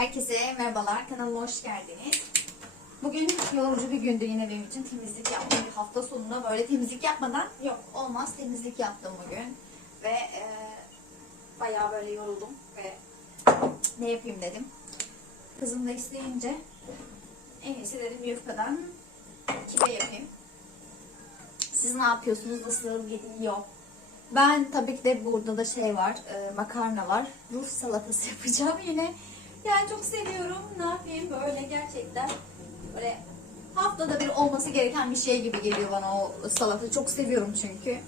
Herkese merhabalar, kanalıma hoş geldiniz. Bugün yorucu bir gündü yine benim için temizlik yaptım. Bir hafta sonunda böyle temizlik yapmadan yok olmaz temizlik yaptım bugün. Ve e, bayağı böyle yoruldum ve ne yapayım dedim. Kızım da isteyince en iyisi dedim yufkadan kibe yapayım. Siz ne yapıyorsunuz? Nasıl gidiyor? Ben tabii ki de burada da şey var, e, makarna var. Rus salatası yapacağım yine. Yani çok seviyorum. Ne yapayım böyle gerçekten böyle haftada bir olması gereken bir şey gibi geliyor bana o salata. Çok seviyorum çünkü.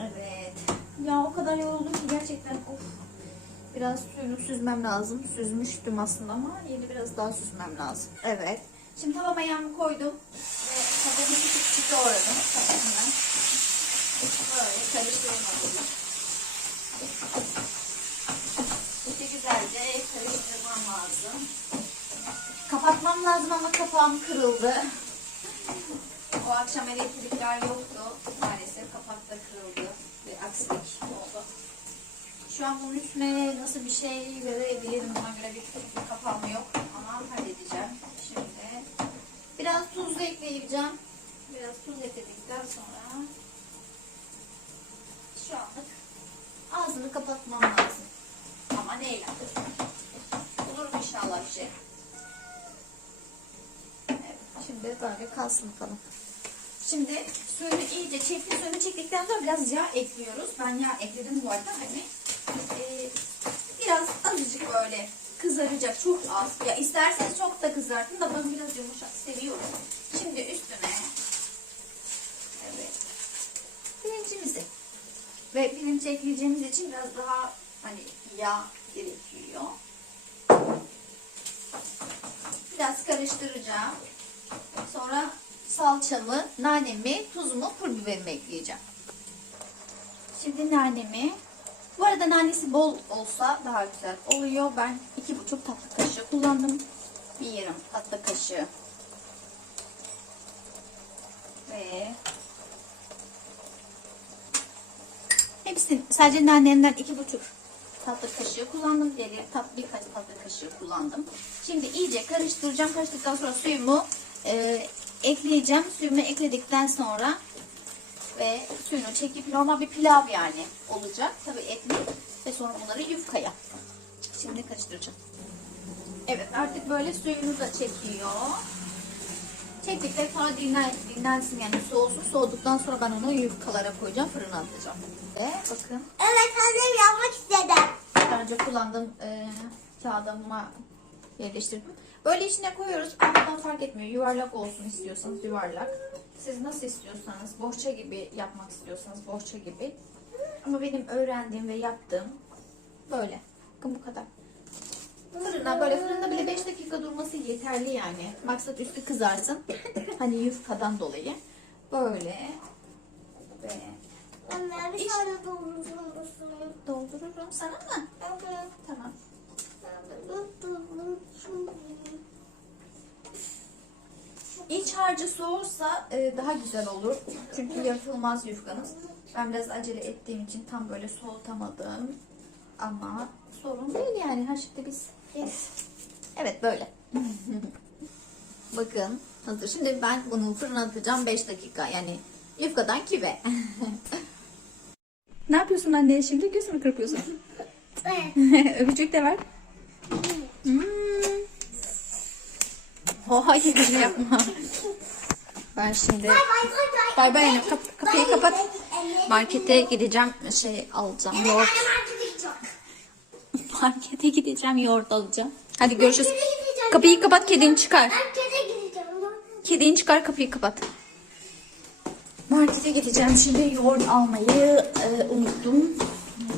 Evet. Ya o kadar yoruldum ki gerçekten of. Biraz suyunu süzmem lazım. Süzmüştüm aslında ama yeni biraz daha süzmem lazım. Evet. Şimdi tavama yağımı koydum. Ve patatesi küçük küçük doğradım. Hemen Böyle karıştırmalıyım. İşte güzelce karıştırmam lazım. Kapatmam lazım ama kapağım kırıldı. O akşam elektrikler yoktu. Maalesef kapak da kırıldı. Bir aksilik oldu. Şu an bunun üstüne nasıl bir şey verebilirim ona göre bir, bir yok. Ama halledeceğim. Şimdi biraz tuz da ekleyeceğim. Biraz tuz ekledikten sonra şu anlık ağzını kapatmam lazım. Ama neyle? Bir şey. Evet, şimdi böyle kalsın bakalım. Şimdi suyunu iyice çekti. Suyunu çektikten sonra biraz yağ ekliyoruz. Ben yağ ekledim bu arada. Hani e, biraz azıcık böyle kızaracak. Çok az. Ya isterseniz çok da kızartın da ben biraz yumuşak seviyorum. Şimdi üstüne evet pirincimizi ve pirinç ekleyeceğimiz için biraz daha hani yağ gerekiyor. Biraz karıştıracağım. Sonra salçamı, nanemi, tuzumu, pul biberimi ekleyeceğim. Şimdi nanemi. Bu arada nanesi bol olsa daha güzel oluyor. Ben iki buçuk tatlı kaşığı kullandım. Bir yarım tatlı kaşığı. Ve Hepsini sadece nanemden iki buçuk tatlı kaşığı kullandım. Diğeri tat, birkaç tatlı kaşığı kullandım. Şimdi iyice karıştıracağım. Karıştırdıktan sonra suyumu e, ekleyeceğim. Suyumu ekledikten sonra ve suyunu çekip normal bir pilav yani olacak. Tabii etli ve sonra bunları yufkaya. Şimdi karıştıracağım. Evet artık böyle suyunu da çekiyor. Çektikten sonra dinlen, dinlensin yani soğusun. Soğuduktan sonra ben onu yufkalara koyacağım. Fırına atacağım. Ve bakın Evet annem yapmak istedim. daha önce kullandığım e, kağıdıma yerleştirdim. Böyle içine koyuyoruz. Anladan fark etmiyor. Yuvarlak olsun istiyorsanız yuvarlak. Siz nasıl istiyorsanız bohça gibi yapmak istiyorsanız bohça gibi. Ama benim öğrendiğim ve yaptığım böyle. Bakın bu kadar. Fırına böyle fırında bile 5 dakika durması yeterli yani. Maksat üstü kızarsın. hani yufkadan dolayı. Böyle. Ve Anne bir tane doldurur musun? doldururum sana mı? Evet. Tamam. İç harcı soğursa e, daha güzel olur. Çünkü yapılmaz yufkanız. Ben biraz acele ettiğim için tam böyle soğutamadım. Ama sorun değil yani. Ha şimdi biz yeriz. Evet böyle. Bakın hazır. Şimdi ben bunu fırına atacağım 5 dakika. Yani yufkadan kibe. ne yapıyorsun anneye şimdi? Göz mü kırpıyorsun? Evet. Öpücük de ver. Hmm. Oh, hayır öyle yapma. Ben şimdi Bay bay bay. bay bay annem kap- kapıyı kapat. Markete gideceğim şey alacağım yoğurt. Markete gideceğim yoğurt alacağım. Hadi görüşürüz. Kapıyı kapat kedini çıkar. Markete gideceğim. Kedini çıkar kapıyı kapat. Markete gideceğim şimdi yoğurt almayı e, unuttum.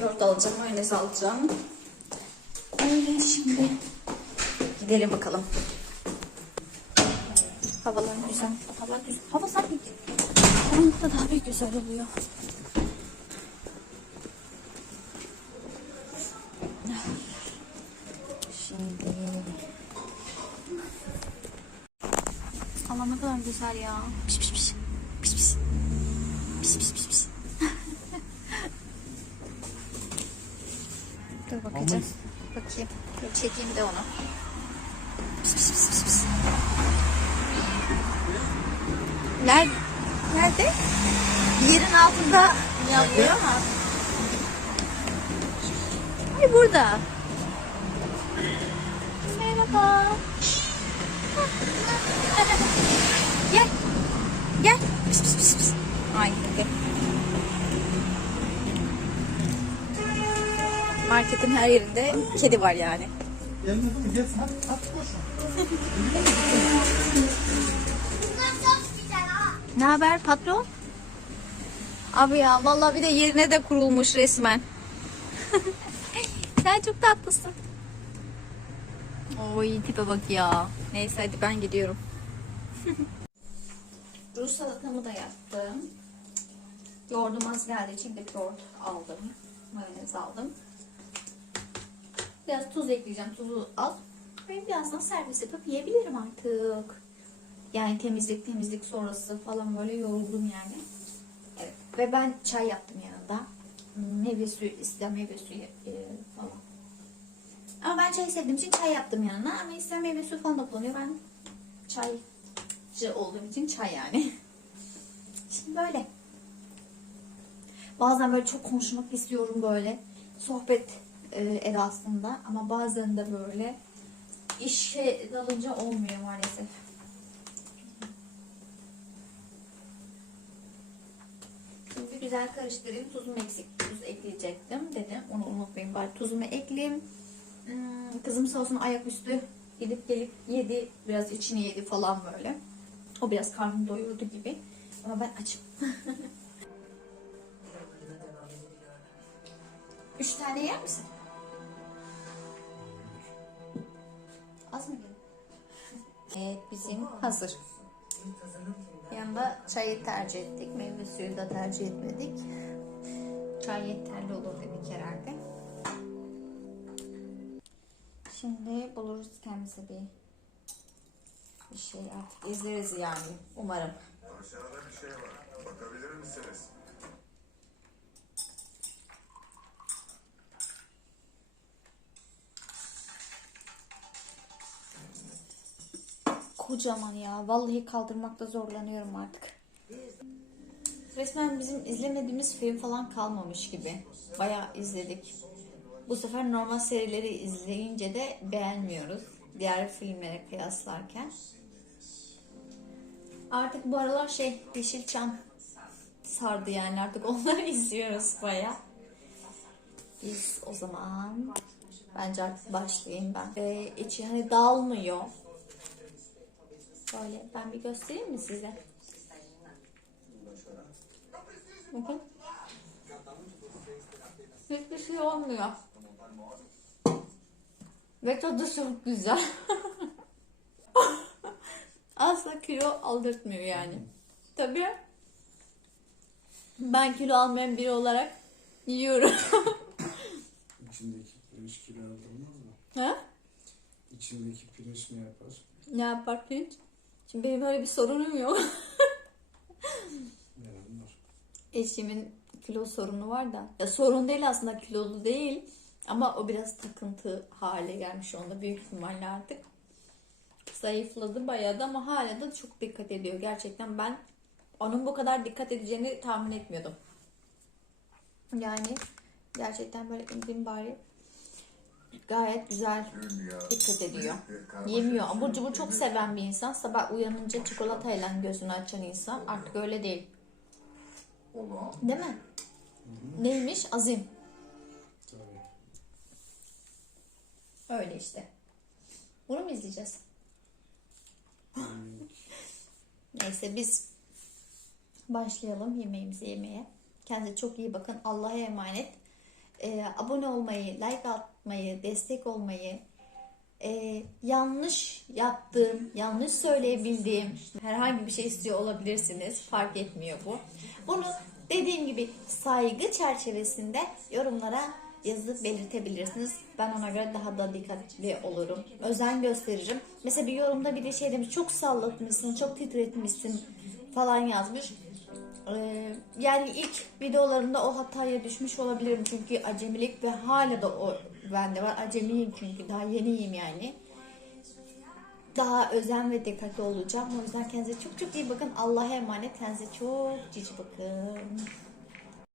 Yoğurt alacağım, mayonez alacağım. Öyle şimdi gidelim bakalım. Havalar güzel. Hava güzel. Hava sanki karanlıkta daha bir güzel oluyor. Ne kadar güzel ya. Piş piş piş. Piş piş. Piş piş piş piş. Dur bakacağım. Bakayım. Dur çekeyim de onu. Pis, pis, pis, pis, pis. Nerede? Nerede? Yerin altında yapıyor ama. Ay burada. Merhaba. Gel. Gel. Pis, pis, pis, pis. Ay gitti. Marketin her yerinde kedi var yani. Ne haber patron? Abi ya vallahi bir de yerine de kurulmuş resmen. Sen çok tatlısın. Oy tipe bak ya. Neyse hadi ben gidiyorum. Rus salatamı da yaptım. Yoğurdum az geldiği için bir yoğurt aldım. Mayonez aldım. Biraz tuz ekleyeceğim. Tuzu az. Ve birazdan servis yapıp yiyebilirim artık. Yani temizlik temizlik sonrası falan böyle yoruldum yani. Evet. Ve ben çay yaptım yanında. Meyve suyu, isteyen meyve suyu e, falan. Ama ben çay sevdiğim için çay yaptım yanına. Ama isteyen meyve suyu falan da kullanıyor. Ben çaycı olduğum için çay yani. Şimdi böyle. Bazen böyle çok konuşmak istiyorum böyle. Sohbet e, eri aslında. Ama bazen de böyle işe dalınca olmuyor maalesef. Şimdi güzel karıştırayım. Tuzum eksik. Tuz ekleyecektim dedim. Onu unutmayayım. Bari tuzumu ekleyeyim. Hmm, kızım sağ olsun ayaküstü gidip gelip yedi. Biraz içini yedi falan böyle. O biraz karnını doyurdu gibi. Ama ben açım. Üç tane yer misin? Az mı yedin? Evet bizim hazır. Yanında çayı tercih ettik. Meyve suyu da tercih etmedik. Çay yeterli olur dedik herhalde. Şimdi buluruz kendimize bir bir şey artık izleriz yani umarım. Aşağıda bir şey var. Bakabilir misiniz? Kocaman ya. Vallahi kaldırmakta zorlanıyorum artık. Resmen bizim izlemediğimiz film falan kalmamış gibi. Bayağı izledik. Bu sefer normal serileri izleyince de beğenmiyoruz. Diğer filmlere kıyaslarken. Artık bu aralar şey Yeşilçam sardı yani artık onları izliyoruz bayağı. Biz o zaman bence artık başlayayım ben. Ve içi hani dağılmıyor. Böyle ben bir göstereyim mi size? Bakın. Hiçbir şey olmuyor. Ve tadı çok güzel. Asla kilo aldırtmıyor yani. Tabii. Ben kilo almayan biri olarak yiyorum. İçindeki pirinç kilo aldırmaz mı? ha? İçindeki pirinç ne yapar? Ne yapar pirinç? Şimdi benim öyle bir sorunum yok. Benim var. Eşimin kilo sorunu var da. Ya sorun değil aslında kilolu değil. Ama o biraz takıntı hale gelmiş onda büyük ihtimalle artık. Zayıfladı bayağı da ama hala da çok dikkat ediyor. Gerçekten ben onun bu kadar dikkat edeceğini tahmin etmiyordum. Yani gerçekten böyle indim bari gayet güzel dikkat ediyor. Yemiyor. Abur cubur çok seven bir insan. Sabah uyanınca çikolatayla gözünü açan insan. Artık öyle değil. Değil mi? Neymiş? Azim. Öyle işte. Bunu mu izleyeceğiz? Neyse biz başlayalım yemeğimizi yemeye. Kendinize çok iyi bakın. Allah'a emanet. Ee, abone olmayı, like atmayı, destek olmayı, e, yanlış yaptığım, yanlış söyleyebildiğim herhangi bir şey istiyor olabilirsiniz. Fark etmiyor bu. Bunu dediğim gibi saygı çerçevesinde yorumlara yazıp belirtebilirsiniz. Ben ona göre daha da dikkatli olurum. Özen gösteririm. Mesela bir yorumda bir de şey demiş çok sallatmışsın, çok titretmişsin falan yazmış. Ee, yani ilk videolarımda o hataya düşmüş olabilirim çünkü acemilik ve hala da o Ben de var. Acemiyim çünkü. Daha yeniyim yani. Daha özen ve dikkatli olacağım. O yüzden kendinize çok çok iyi bakın. Allah'a emanet. Kendinize çok cici bakın.